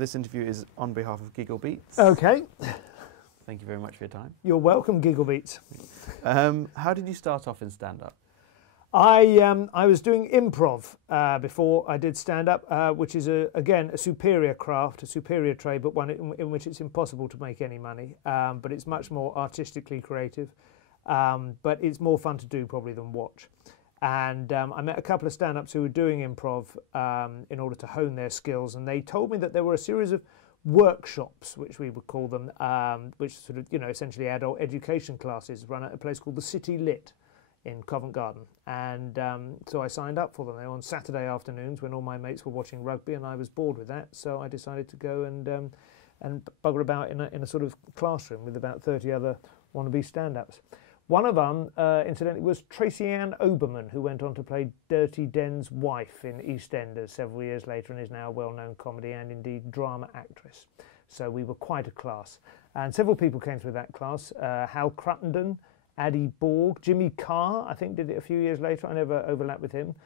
This interview is on behalf of Giggle Beats. Okay. Thank you very much for your time. You're welcome, Giggle Beats. How did you start off in stand-up? I was doing improv before I did stand-up, which is, again, a superior craft, a superior trade, but one in which it's impossible to make any money. But it's much more artistically creative. But it's more fun to do probably than watch. And I met a couple of stand-ups who were doing improv in order to hone their skills, and they told me that there were a series of workshops, which we would call them, which sort of, essentially adult education classes run at a place called the City Lit in Covent Garden. And so I signed up for them. They were on Saturday afternoons when all my mates were watching rugby, and I was bored with that, so I decided to go and bugger about in a sort of classroom with about 30 other wannabe stand-ups. One of them, incidentally, was Tracy Ann Oberman, who went on to play Dirty Den's wife in EastEnders several years later and is now a well-known comedy and indeed drama actress. So we were quite a class. And several people came through that class. Hal Cruttenden, Addy Borg, Jimmy Carr, I think, did it a few years later. I never overlapped with him.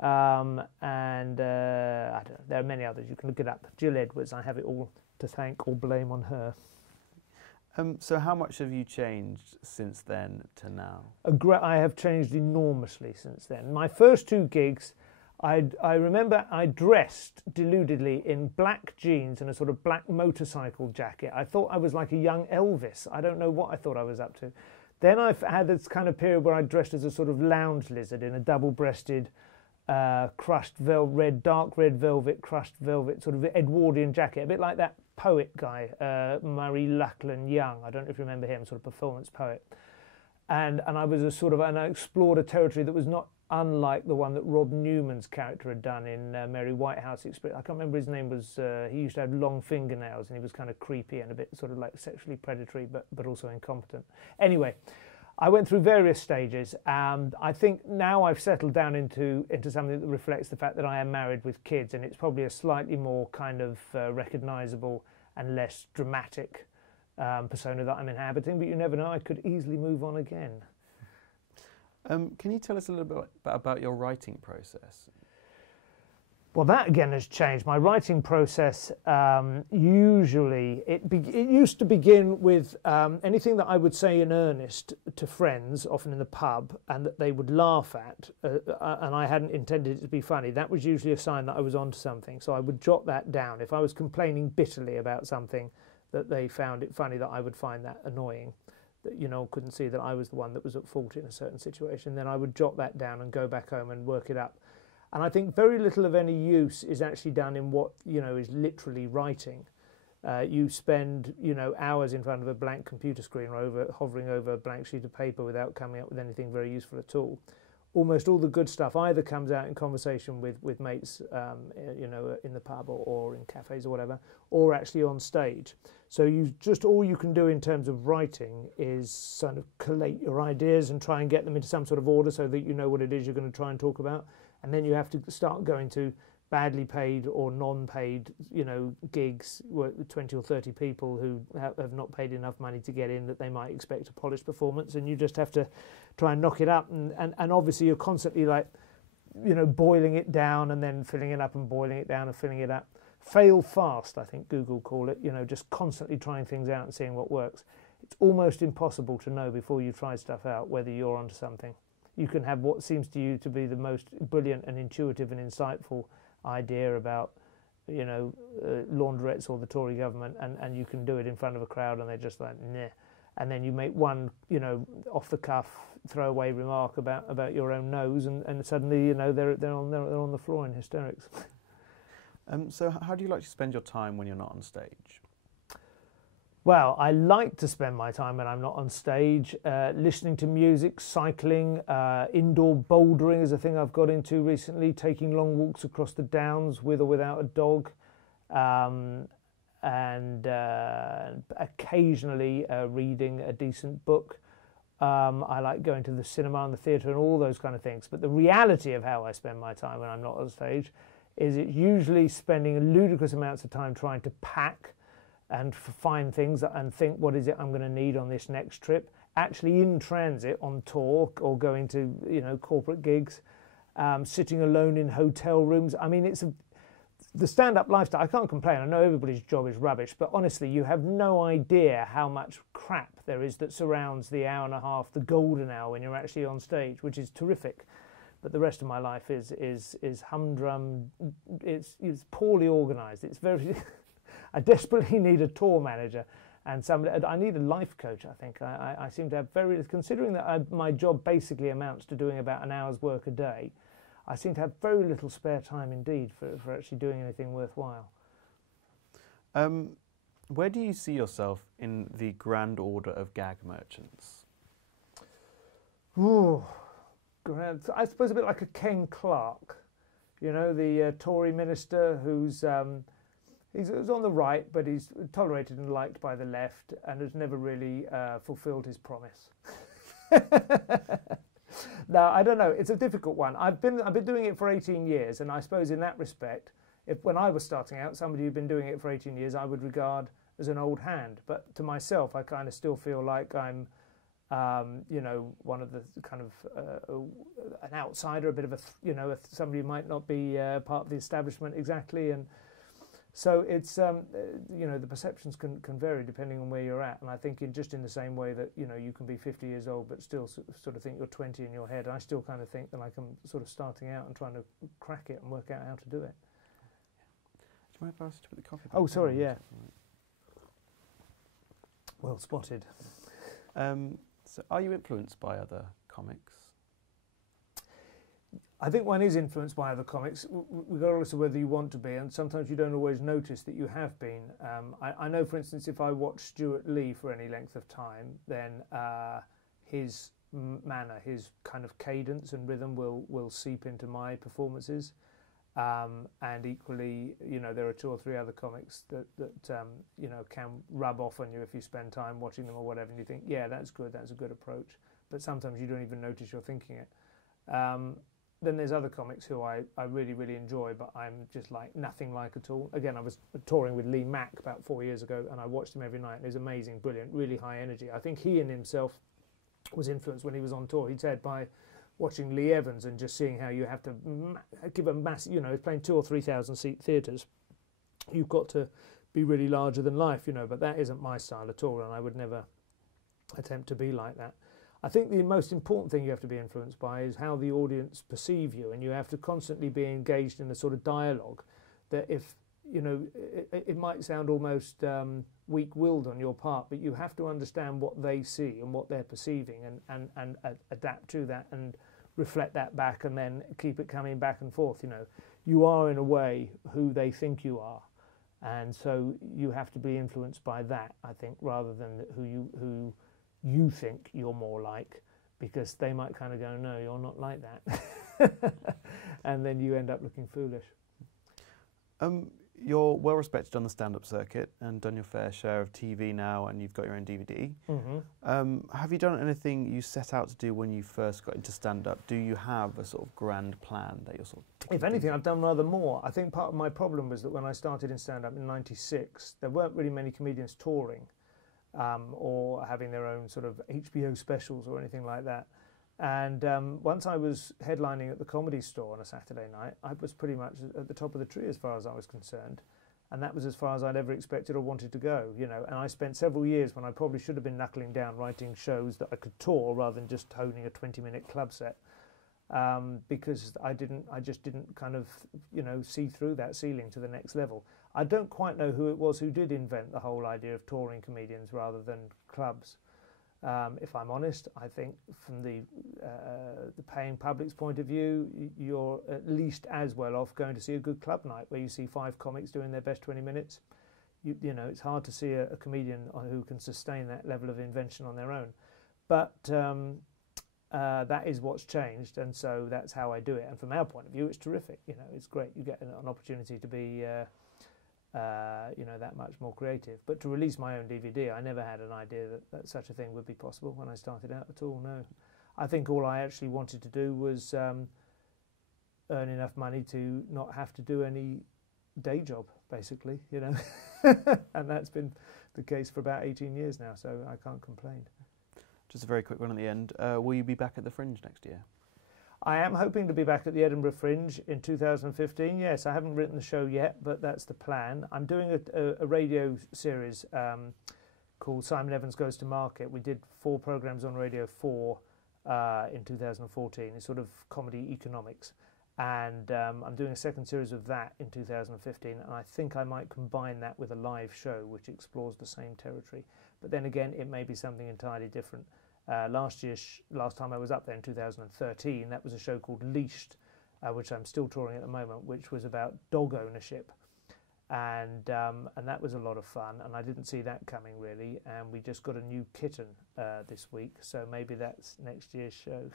I don't know, there are many others. You can look it up. Jill Edwards, I have it all to thank or blame on her. So how much have you changed since then to now? I have changed enormously since then. My first two gigs, I remember I dressed deludedly in black jeans and a sort of black motorcycle jacket. I thought I was like a young Elvis. I don't know what I thought I was up to. Then I've had this kind of period where I dressed as a sort of lounge lizard in a double-breasted crushed dark red velvet, crushed velvet, sort of Edwardian jacket, a bit like that poet guy, Murray Lachlan Young. I don't know if you remember him, sort of performance poet. And I was and I explored a territory that was not unlike the one that Rob Newman's character had done in Mary Whitehouse Experience. I can't remember his name was, he used to have long fingernails and he was kind of creepy and a bit sort of like sexually predatory, but also incompetent. Anyway, I went through various stages, and I think now I've settled down into something that reflects the fact that I am married with kids, and it's probably a slightly more kind of recognisable and less dramatic persona that I'm inhabiting, but you never know, I could easily move on again. Can you tell us a little bit about your writing process? Well, that again has changed. My writing process, usually, it used to begin with anything that I would say in earnest to friends, often in the pub, and that they would laugh at, and I hadn't intended it to be funny. That was usually a sign that I was onto something, so I would jot that down. If I was complaining bitterly about something that they found it funny, that I would find that annoying, that, couldn't see that I was the one that was at fault in a certain situation, then I would jot that down and go back home and work it up. And I think very little of any use is actually done in what, is literally writing. You spend, hours in front of a blank computer screen or hovering over a blank sheet of paper without coming up with anything very useful at all. Almost all the good stuff either comes out in conversation with mates, in the pub or in cafes or whatever, or actually on stage. So all you can do in terms of writing is sort of collate your ideas and try and get them into some sort of order so that you know what it is you're going to try and talk about. And then you have to start going to badly paid or non-paid, gigs with 20 or 30 people who have not paid enough money to get in that they might expect a polished performance, and you just have to try and knock it up. And obviously you're constantly like, boiling it down and then filling it up and boiling it down and filling it up. Fail fast, I think Google call it, just constantly trying things out and seeing what works. It's almost impossible to know before you try stuff out whether you're onto something. You can have what seems to you to be the most brilliant and intuitive and insightful idea about, laundrettes or the Tory government, and you can do it in front of a crowd and they're just like, nah. And then you make one, off-the-cuff, throwaway remark about your own nose, and suddenly, they're on the floor in hysterics. So how do you like to spend your time when you're not on stage? Well, I like to spend my time when I'm not on stage, listening to music, cycling, indoor bouldering is a thing I've got into recently, taking long walks across the downs with or without a dog, and occasionally reading a decent book. I like going to the cinema and the theatre and all those kind of things. But the reality of how I spend my time when I'm not on stage is it's usually spending ludicrous amounts of time trying to pack and find things and think, what is it I'm going to need on this next trip? Actually in transit, on tour, or going to corporate gigs, sitting alone in hotel rooms. I mean, the stand-up lifestyle, I can't complain. I know everybody's job is rubbish, but honestly, you have no idea how much crap there is that surrounds the hour and a half, the golden hour when you're actually on stage, which is terrific. But the rest of my life is humdrum. It's poorly organised. It's very. I desperately need a tour manager and somebody. I need a life coach. I think I seem to have very. Considering that my job basically amounts to doing about an hour's work a day, I seem to have very little spare time indeed for actually doing anything worthwhile. Where do you see yourself in the grand order of gag merchants? Ooh, I suppose a bit like a Ken Clarke, you know, the Tory minister who's he's on the right, but he's tolerated and liked by the left, and has never really fulfilled his promise. No, I don't know. It's a difficult one. I've been doing it for 18 years, and I suppose in that respect, if when I was starting out, somebody who'd been doing it for 18 years, I would regard as an old hand. But to myself, I kind of still feel like I'm, you know, one of the kind of an outsider, a bit of a, you know, somebody who might not be part of the establishment exactly, and so it's you know, the perceptions can vary depending on where you're at, and I think just in the same way that, you know, you can be 50 years old but still sort of think you're 20 in your head, I still kind of think that like I'm sort of starting out and trying to crack it and work out how to do it. Do you mind if I ask to put the coffee back Oh, sorry, down? yeah. Well spotted. So are you influenced by other comics? I think one is influenced by other comics, regardless of whether you want to be, and sometimes you don't always notice that you have been. I know, for instance, if I watch Stuart Lee for any length of time, then his manner, his kind of cadence and rhythm will seep into my performances. And equally, you know, there are 2 or 3 other comics that you know, can rub off on you if you spend time watching them or whatever, and you think, yeah, that's good, that's a good approach. But sometimes you don't even notice you're thinking it. Then there's other comics who I really, really enjoy, but I'm just like nothing like at all. Again, I was touring with Lee Mack about 4 years ago, and I watched him every night, and he was amazing, brilliant, really high energy. I think he in himself was influenced when he was on tour. He said by watching Lee Evans and just seeing how you have to give a massive, you know, he's playing 2,000 or 3,000 seat theatres, you've got to be really larger than life, you know, but that isn't my style at all, and I would never attempt to be like that. I think the most important thing you have to be influenced by is how the audience perceive you, and you have to constantly be engaged in a sort of dialogue that, if, you know, it might sound almost weak-willed on your part, but you have to understand what they see and what they're perceiving, and adapt to that and reflect that back, and then keep it coming back and forth. You know, you are in a way who they think you are, and so you have to be influenced by that, I think, rather than who you think you're more like, because they might kind of go, no, you're not like that. And then you end up looking foolish. You're well respected on the stand-up circuit and done your fair share of TV now, and you've got your own DVD. Mm-hmm. Have you done anything you set out to do when you first got into stand-up? Do you have a sort of grand plan that you're sort of... If anything, I've done rather more. I think part of my problem was that when I started in stand-up in '96, there weren't really many comedians touring. Or having their own sort of HBO specials or anything like that. And once I was headlining at the Comedy Store on a Saturday night, I was pretty much at the top of the tree as far as I was concerned. And that was as far as I'd ever expected or wanted to go, you know. And I spent several years when I probably should have been knuckling down writing shows that I could tour rather than just honing a 20-minute club set. Because I just didn't kind of, you know, see through that ceiling to the next level. I don't quite know who it was who did invent the whole idea of touring comedians rather than clubs. If I'm honest, I think from the paying public's point of view, you're at least as well off going to see a good club night where you see 5 comics doing their best 20 minutes. You know, it's hard to see a comedian who can sustain that level of invention on their own. But that is what's changed, and so that's how I do it. And from our point of view, it's terrific. You know, it's great. You get an opportunity to be, you know, that much more creative. But to release my own DVD, I never had an idea that such a thing would be possible when I started out at all. No, I think all I actually wanted to do was earn enough money to not have to do any day job, basically. You know, and that's been the case for about 18 years now. So I can't complain. Just a very quick one at the end. Will you be back at the Fringe next year? I am hoping to be back at the Edinburgh Fringe in 2015. Yes, I haven't written the show yet, but that's the plan. I'm doing a radio series called Simon Evans Goes to Market. We did 4 programmes on Radio 4 in 2014. It's sort of comedy economics. And I'm doing a second series of that in 2015, and I think I might combine that with a live show which explores the same territory. But then again, it may be something entirely different. Last time I was up there in 2013, that was a show called Leashed, which I'm still touring at the moment, which was about dog ownership, and that was a lot of fun. And I didn't see that coming really. And we just got a new kitten this week, so maybe that's next year's show.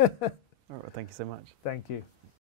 All right, thank you so much. Thank you.